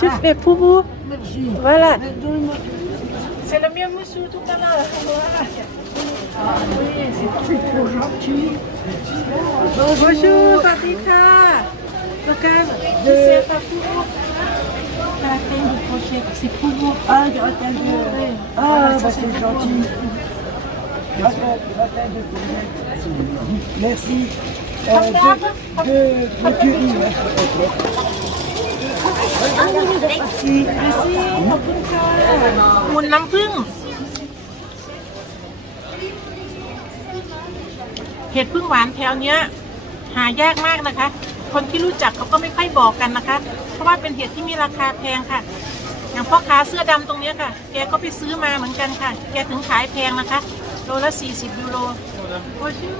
Je fais pour vous. Merci. Voilà. C'est le mieux moussou tout à l'heure. Voilà. Oui, C'est trop gentil. Bonjour, Paprika. Regarde, c'est pas pour vous. La du crochet, c'est pour vous. Ah, gratin de... Ah, bah c'est gentil. Gratin, gratin de Merci. Euh, de, de, de. Merci. Merci, ขอบคุณค่ะมุนน้ำผึ้งเห็ดพึ่งหวานแถวเนี้ย หายากมากนะคะ คนที่รู้จักเขาก็ไม่ค่อยบอกกันนะคะ เพราะว่าเป็นเห็ดที่มีราคาแพงค่ะ อย่างพ่อค้าเสื้อดำตรงเนี้ยค่ะ แกก็ไปซื้อมาเหมือนกันค่ะ แกถึงขายแพงนะคะ โลละ 40 ยูโรโอ้ชื่อ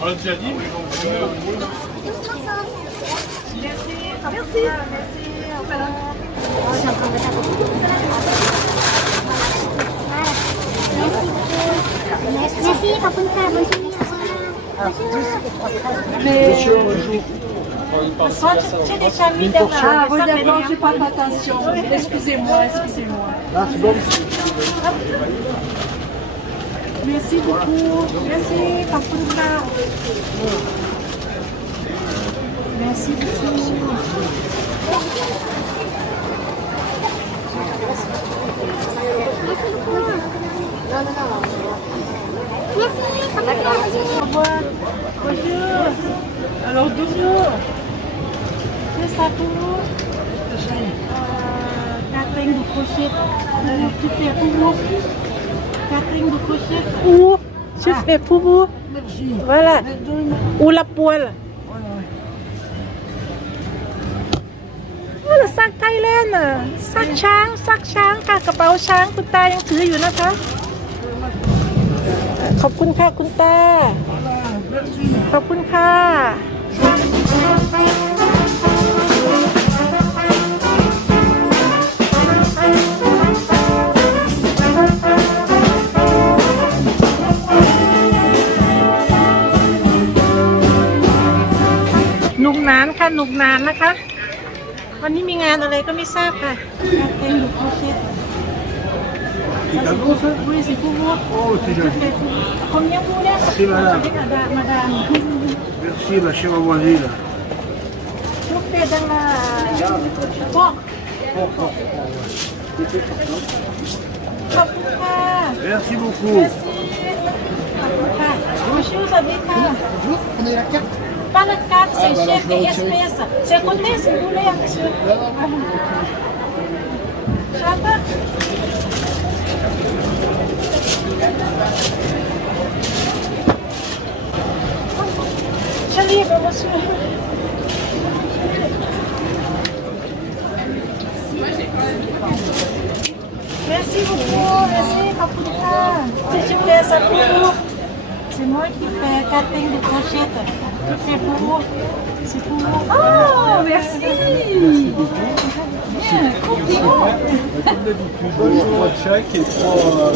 On l'a déjà dit, mais on Merci. Merci. Merci. Merci, Mais j'ai des Ah, oui, d'accord, j'ai pas fait attention. Excusez-moi, excusez-moi. Ah, c'est bon. Merci beaucoup. Merci, Papouna. Merci beaucoup. Merci beaucoup. Merci, Papouna. Merci. Au revoir. Bonjour. Alors, deux mots. Qu'est-ce que ça pour vous Catherine, vous prochez. Vous avez tout fait pour vous. Catherine de crochet. Ou je fais pour vous. Merci. Voilà. Mais donnez-moi- Ou la poêle. Voilà. Voilà, ซักไทยแลนด์น่ะซักช้างซักช้างค่ะกระเป๋าช้างคุณตายังถืออยู่นะคะ ขอบคุณค่ะคุณตา Merci. ขอบคุณค่ะ นุกหนานค่ะหนุกหนานนะคะ วันนี้มีงานอะไรก็ไม่ทราบค่ะงานแต่งอยู่โคเชต Oui, c'est pour vous. Oh, c'est gentil. Combien vous voulez C'est madame. Avec madame. madame. Merci, ma chère voisine. Je fais dans la... Bon. ขอบคุณค่ะ Merci beaucoup. Merci. ขอบคุณค่ะ Bonjour, สวัสดีค่ะ Bonjour, prenez la carte. Pas la carte, palancadas, você enxerga e espessa. Isso acontece em Já está. Trois tchèques et trois.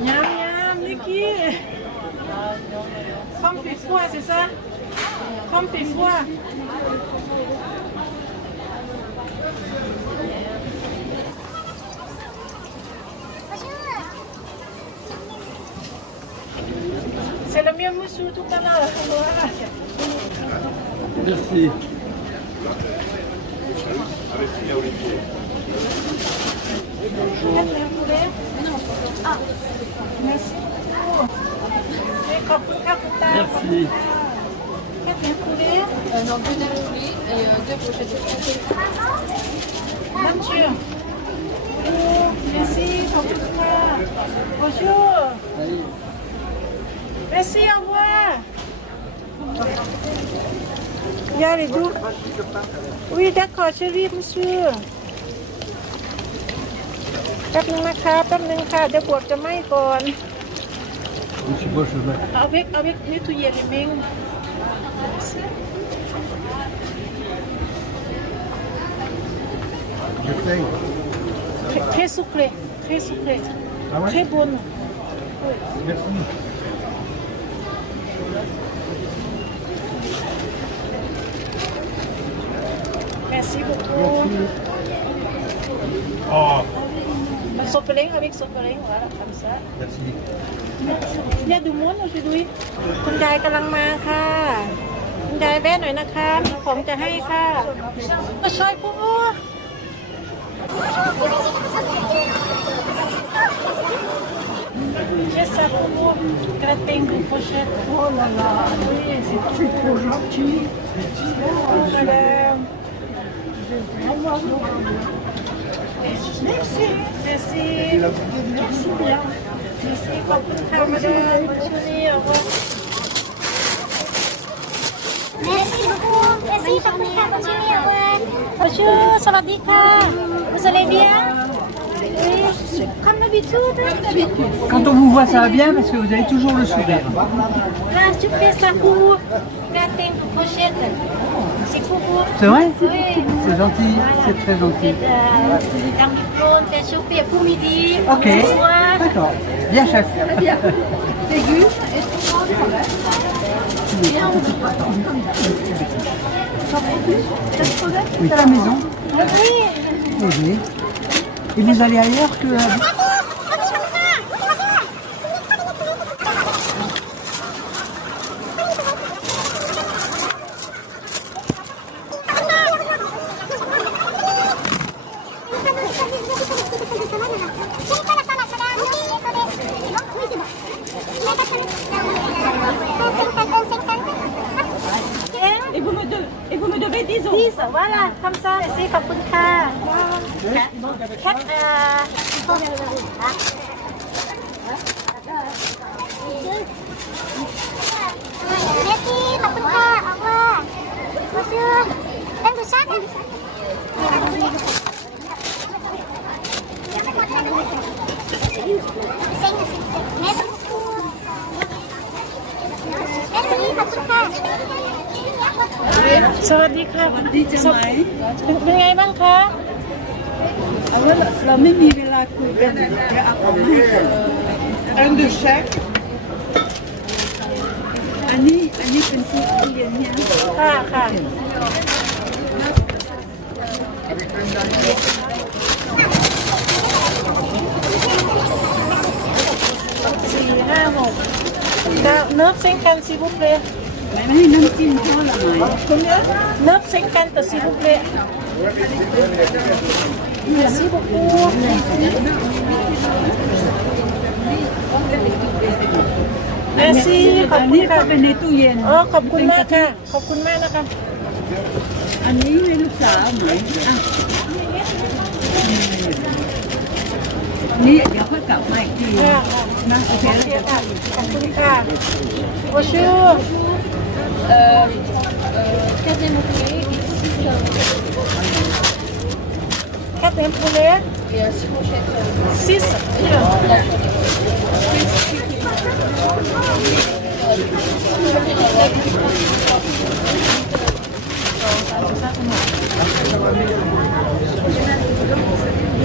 Miam, miam, Niki. Comme fait froid, c'est ça? Comme fait froid. Merci. Bonjour. Ah, merci. Quatre poulet euh, Non, deux d'un poulet et euh, deux. Merci pour tout ça. Bonjour. Merci, au revoir. Il y a les deux. Oui, d'accord, chérie, monsieur. แป๊บนึงนะคะแป๊บนึงค่ะเดี๋ยวบวกจะไหม้ก่อน Monsieur Bochevet. Avec, avec nettoyer les mains. Je paye. Très- Très sucré, très sucré, Ah ouais très bon. Merci. Merci beaucoup. Oh, Sopelin avec sopelin, voilà, comme ça. Merci. Il y a du monde aujourd'hui คุณยายกำลังมาค่ะ คุณยายแวะหน่อยนะคะมีของจะให้ค่ะมาช่วยพวกเจสับพวกกระเตงดูโพเชต Oh là là, oui, c'est c'est trop gentil. Merci. Merci. Merci bien. Merci. Au Merci beaucoup. Merci pour Bonjour, ça va Vous allez bien? Oui. Comme hein, d'habitude. Quand on vous voit, ça va bien parce que vous avez toujours le sourire. Ah, tu fais ça pour une pochette. C'est pour vous. C'est vrai? c'est gentil, c'est très gentil. C'est dans mes plantes, t'es chauffé pour midi, pour D'accord, bien chef. Très bien. La maison. Oui. Et vous allez ailleurs que... Euh, สวาลาคำซ่าหน่อยสิขอบคุณค่ะแคทอ่าเมสซี่ขอบคุณค่ะออกว่าผู้ชื่อเล่นผู้ชายกันเซ็งสิเมสซี่เมสซี่ขอบคุณค่ะ วัสดีค่ะดีจังไหมเป็นเป็นไงบ้างคะเอาว่าเราไม่มีเวลาคุยกันเดี๋ยวเอาของให้กัน Un de chaque. อันนี้อันนี้เป็นทุเรียนเนี่ยค่ะค่ะสี่ห้าหกเก้าเนิร์ฟเซ็งกันสิบุฟเฟ่ ไม่ให้น้ำจิ้มเขาละไหมเนิร์ฟเซ็งกันแต่สิบุฟเฟ่ Merci beaucoup. Merci ขอบอันคุนี้ณก็ค่ะเป็นในตู้เย็นอ๋อขอบคุณมากค่ะ ขอบคุณมากนะคะ อันนี้ให้ลูกสาวไหมอะนี่เดี๋ยวค่อยกลับมาอีกทีค่ะค่ะนะโอเคโอแล้วเคเดี๋ยวค่ะขอบคุณค่ะ Bonjour Euh, euh, quatrième poulet et six, euh, quatrième poulet et euh, six brochettes. euh, 6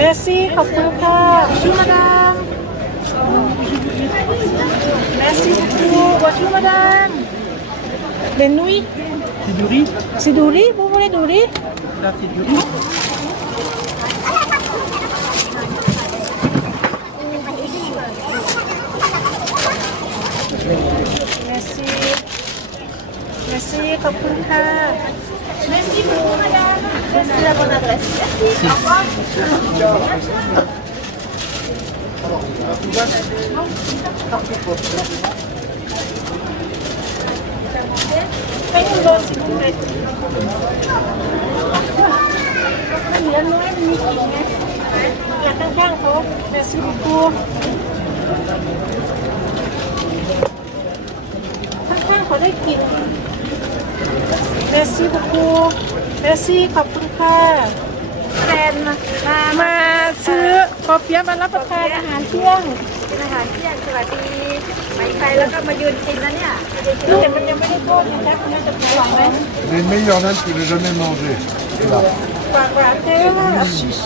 Merci ขอบคุณค่ะ Bonjour madame Merci beaucoup Bonjour madame Les nouilles C'est du riz C'est du riz Vous voulez du riz Là, c'est du riz. Merci. Merci, Kapunka. Merci beaucoup, madame. C'est la bonne adresse. Merci. Au revoir. Ciao. เหลือน้อยมันมีกิ่งไงอยากข้างๆเขา Merci beaucoup ข้างๆเขาได้กิน Merci beaucoup Merci ขอบคุณค่ะแฟนมามาซื้อขอเปี๊ยะมารับประทานอาหารเที่ยงเป็นอาหารเที่ยงสวัสดี ไปไปแล้วก็มายืนกินนะเนี่ยแต่มันยังไม่ได้ทอดนะจ๊ะคุณแม่จะทานไหม Les meilleurs nains que j'ai jamais mangés. Là. ปากหวานแท้ Six.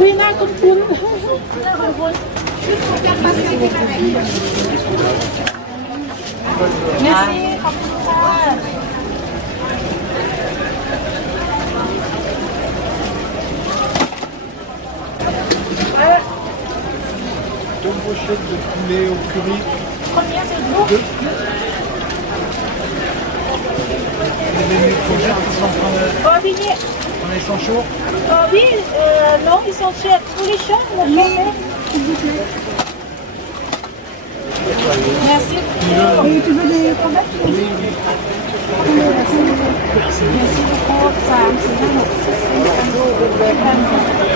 วิน่าคุ้นคุ้นน่าคุ้นคุ้นเมสซี่ขอบคุณค่ะ de poulet au curry. Combien de jours Deux. Projets qui sont en... Oh, euh, oui. On est oh, euh, Oui, non, ils sont chers. Pour les chauds, Merci. Euh, tu veux des Oui, oui. Merci beaucoup. Merci beaucoup.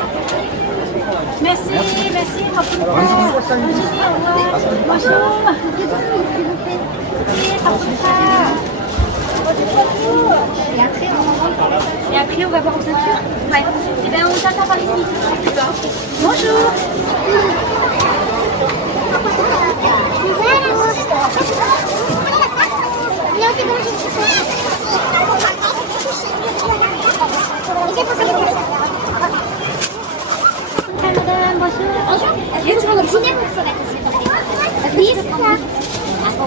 Merci, merci. Bonjour. Bonjour. Bonjour. Et après, on Et après, on va voir aux ceintures Ouais. Et bien, on t'attend par ici. Bonjour. Wiesz, że ludzie nie mogą sobie to się tak. Bliska. Albo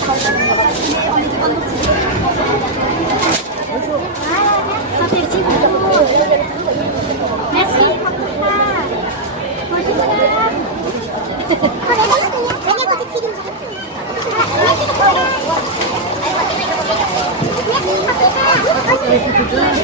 Thank you.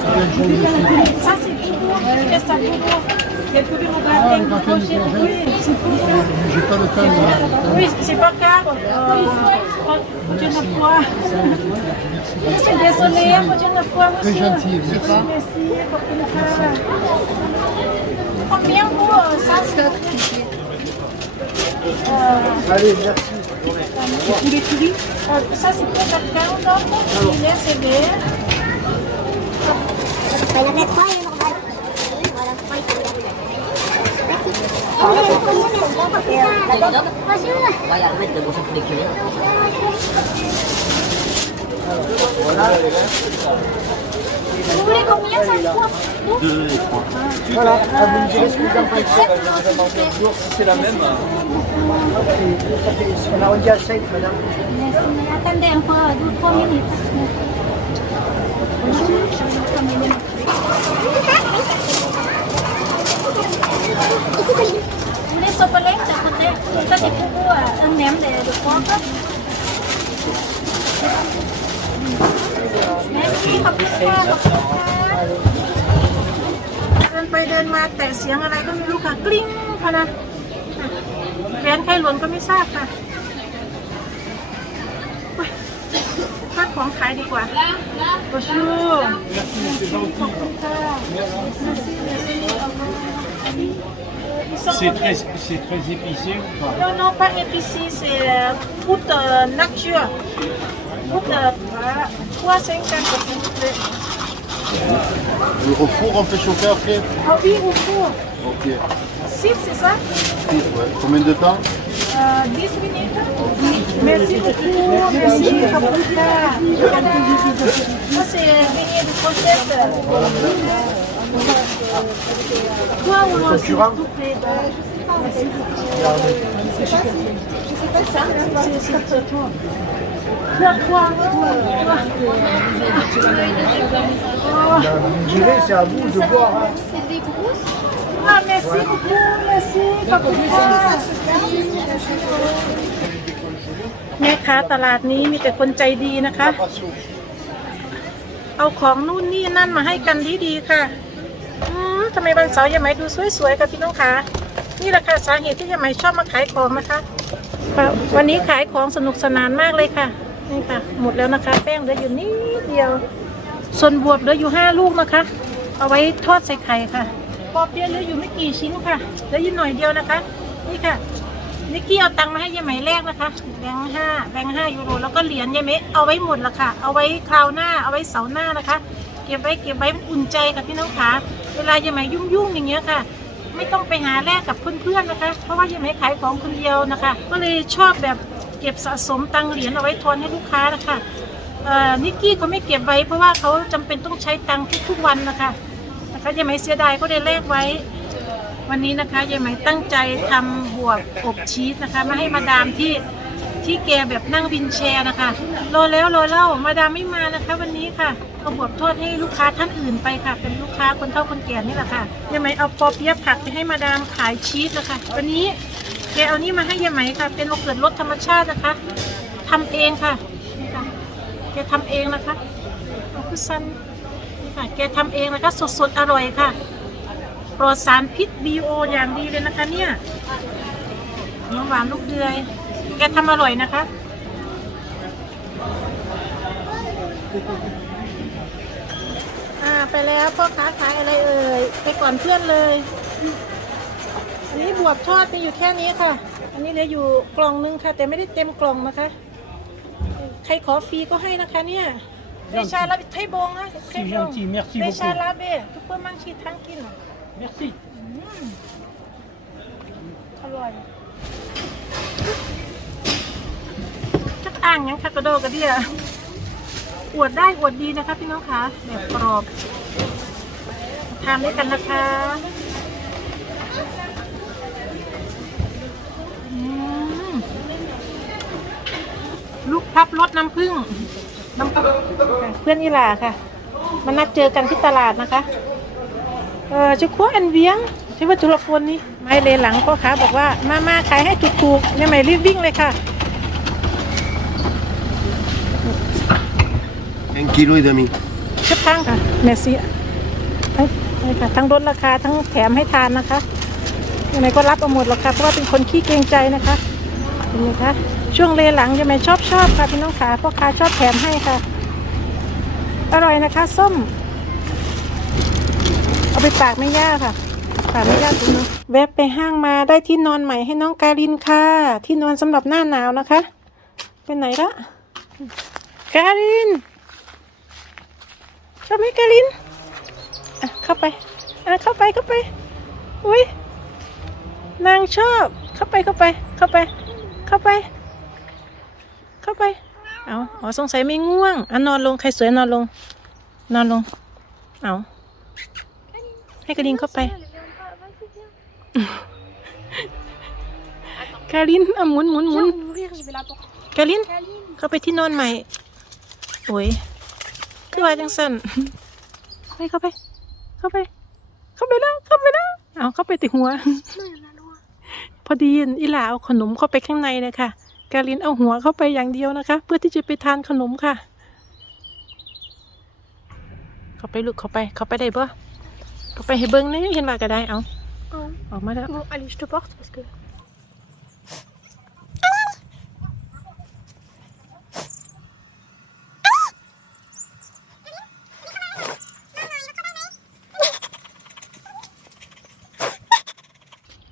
Ça, c'est J'ai pas le. Oui, c'est pas calme. Continue la foi. C'est désolé, gentil, merci. Combien vous, ça, c'est Allez, merci. Vous voulez tout Ça, c'est pour quelqu'un, non Pour c'est bien il y a trois. Voilà, Merci. Voilà. Voilà. Vous. Voilà, vous me direz ce que vous en si c'est la même. On a rendu à 7, madame. Attendez encore 2-3 minutes. ขอบคุณค่ะขอบคุณค่ะเดินไปเดินมาแต่เสียงอะไรก็ไม่รู้ค่ะ กลิ้งค่ะนะแหวนใครหลวนก็ไม่ทราบค่ะพัาของขายดีกว่าโอชูขอบคุณค่ะ c'est très épicé ou pas Non, non, pas épicé, c'est euh, toute euh, nature. Toute, euh, voilà. 3,50 s'il vous plaît. Au four, on fait chauffer après Ah oui, au four. Ok. 6, c'est ça? Six, ouais. Combien de temps? Euh, 10 minutes. Merci beaucoup. Merci. Kabuka. Ça, c'est beignet de Toi, on s'il vous plaît. Je sais pas. Je sais pas ça. C'est toi. Toi, toi, toi. Vous direz, c'est à vous de voir. hein. C'est des grosses. Ah, merci beaucoup. Merci. Kabuka. แม่ค้าตลาดนี้มีแต่คนใจดีนะคะ เอาของนู่นนี่นั่นมาให้กันดีๆค่ะ ทำไมวันเสาร์ยายไหมดูสวยๆกับพี่น้องคะนี่แหละค่ะสาเหตุที่ยายไหมชอบมาขายของนะคะวันนี้ขายของสนุกสนานมากเลยค่ะนี่ค่ะ หมดแล้วนะคะ แป้งเหลืออยู่นิดเดียว ส่วนบวบเหลืออยู่ห้าลูกนะคะ เอาไว้ทอดใส่ไข่ค่ะปอเปี๊ยะเหลืออยู่ไม่กี่ชิ้นค่ะเหลืออยู่หน่อยเดียวนะคะ นี่ค่ะนิกกี้เอาตังค์มาให้ยายไหมแรกนะคะแบงค์ห้าแบงค์ห้ายูโรแล้วก็เหรียญยายไหมเอาไว้หมดละค่ะ เอาไว้คราวหน้าเอาไว้เสาร์หน้านะคะ เก็บไว้เก็บไว้มันอุ่นใจกับพี่น้องขา เวลายายไหมยุ่งๆอย่างเงี้ยค่ะ ไม่ต้องไปหาแลกกับเพื่อนๆนะคะ เพราะว่ายายไหมขายของคนเดียวนะคะ ก็เลยชอบแบบเก็บสะสมตังเหรียญเอาไว้ทอนให้ลูกค้านะคะนิกกี้เขาไม่เก็บไว้เพราะว่าเขาจำเป็นต้องใช้ตังทุกๆวันนะคะนะคะยายไหมเสียดายก็เลยแลกไว้ วันนี้นะคะยายไหมตั้งใจทำบวบอบชีสนะคะมาให้มาดามที่ ที่แกแบบนั่งวินแชร์นะคะ รอแล้วรอเล่ามาดามไม่มานะคะ วันนี้ค่ะเอาบวบทอดให้ลูกค้าท่านอื่นไปค่ะ เป็นลูกค้าคนเฒ่าคนแก่นี่แหละค่ะยายไหมเอาปอเปี๊ยะผักไปให้มาดามขายชีสนะคะ วันนี้แกเอานี่มาให้ยายไหมค่ะ เป็นโลเกิดรสธรรมชาตินะคะทำเองค่ะนี่ค่ะแกทำเองนะคะเอาคือสั้นนี่ค่ะแกทำเองนะคะ สดๆอร่อยค่ะปลอดสารพิษ BO อย่างดีเลยนะคะเนี่ยน้ำหวานลูกเดือย แกทำอร่อยนะคะ อ่าไปแล้วพ่อค้าขายอะไรเอ่ย ไปก่อนเพื่อนเลย อันนี้บวบทอดมีอยู่แค่นี้ค่ะ อันนี้เหลืออยู่กล่องนึงค่ะ แต่ไม่ได้เต็มกล่องนะคะ ใครขอฟรีก็ให้นะคะเนี่ยเดชาลาบิไทยบงนะไทยบง gentil, merci เดชา beaucoup. ลาเบทุกเปอร์มังชีทั้งกินเหรอ Merci. อร่อย อ่างยังคากระโดกระเดียอวดได้อวดดีนะคะพี่น้องคะแบบกรอบทานด้วยกันนะคะลูกพับรสน้ำผึ้งน้ำผึ้งเพื่อนอีลาค่ะมานัดเจอกันที่ตลาดนะคะ เออจะคั่วอันเวียงใช่ว่าจุลพลนี่ไม่เลยหลังพ่อค้าบอกว่ามามาขายให้ถูกๆเนี่ยไม่รีบวิ่งเลยค่ะ Un kilo et demi. ชุดทั้งค่ะเมสซี่ทั้งนี่ค่ะทั้งลดราคาทั้งแถมให้ทานนะคะยังไงก็รับเอาหมดหรอกค่ะเพราะว่าเป็นคนขี้เกรงใจนะคะเห็นไหมคะช่วงเลหลังยังไงชอบชอบค่ะพี่น้องขาพ่อค้าชอบแถมให้ค่ะ อร่อยนะคะ ส้ม เอาไปฝากแม่ย่าค่ะฝากแม่ย่าตรงนู้นแวบไปห้างมาได้ที่นอนใหม่ให้น้องการินค่ะ ที่นอนสำหรับหน้าหนาวนะคะ เป็นไหนละการินช อบไหมการินอะเข้าไปอะเข้าไปเข้าไปอุ้ยนางชอบ เข้าไปเข้าไป เข้าไป เข้าไป เข้าไปเอาอ๋อสงสัยไม่ง่วงอะนอนลงใครสวยนอนลง นอนลง เอาให้การินเข้าไปการินอะหมุนหมุนหมุน Ouvrir, je vais la porter. การินเข้าไปที่นอนใหม่โอ้ย คือว่าจังสันเข้าไปเข้าไป เข้าไป เข้าไปแล้วเข้าไปแล้วเอาเข้าไปติหัว Non, il y en a loin. พอดีอีหลาเอาขนมเข้าไปข้างในเลยค่ะการินเอาหัวเข้าไปอย่างเดียวนะคะ เพื่อที่จะไปทานขนมค่ะ เข้าไปลูกเข้าไป เข้าไปได้ปะเข้าไปให้เบิ้งนี่เห็นว่าก็ได้เอา Oh. ออกมาแล้ว Bon, allez, je te porte parce que.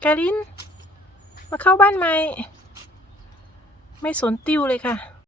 กาลิน มาเข้าบ้านใหม่ ไม่สนติ้วเลยค่ะ